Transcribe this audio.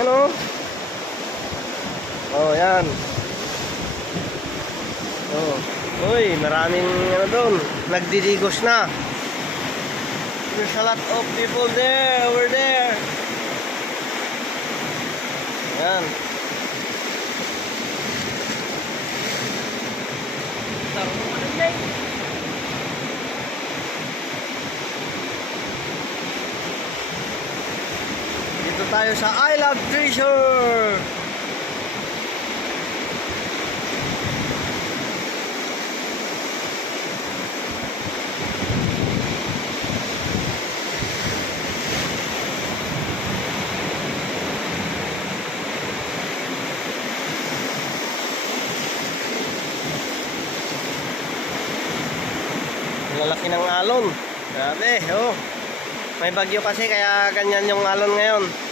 Ano? Oh, yan. Oh. Uy, maraming ano doon. Nagdidigos na. There's a lot of people there, over there. Yan. Dito tayo sa I Love Treasure. Lalaki ng alon. Grabe, oh. May bagyo kasi kaya ganyan yung alon ngayon.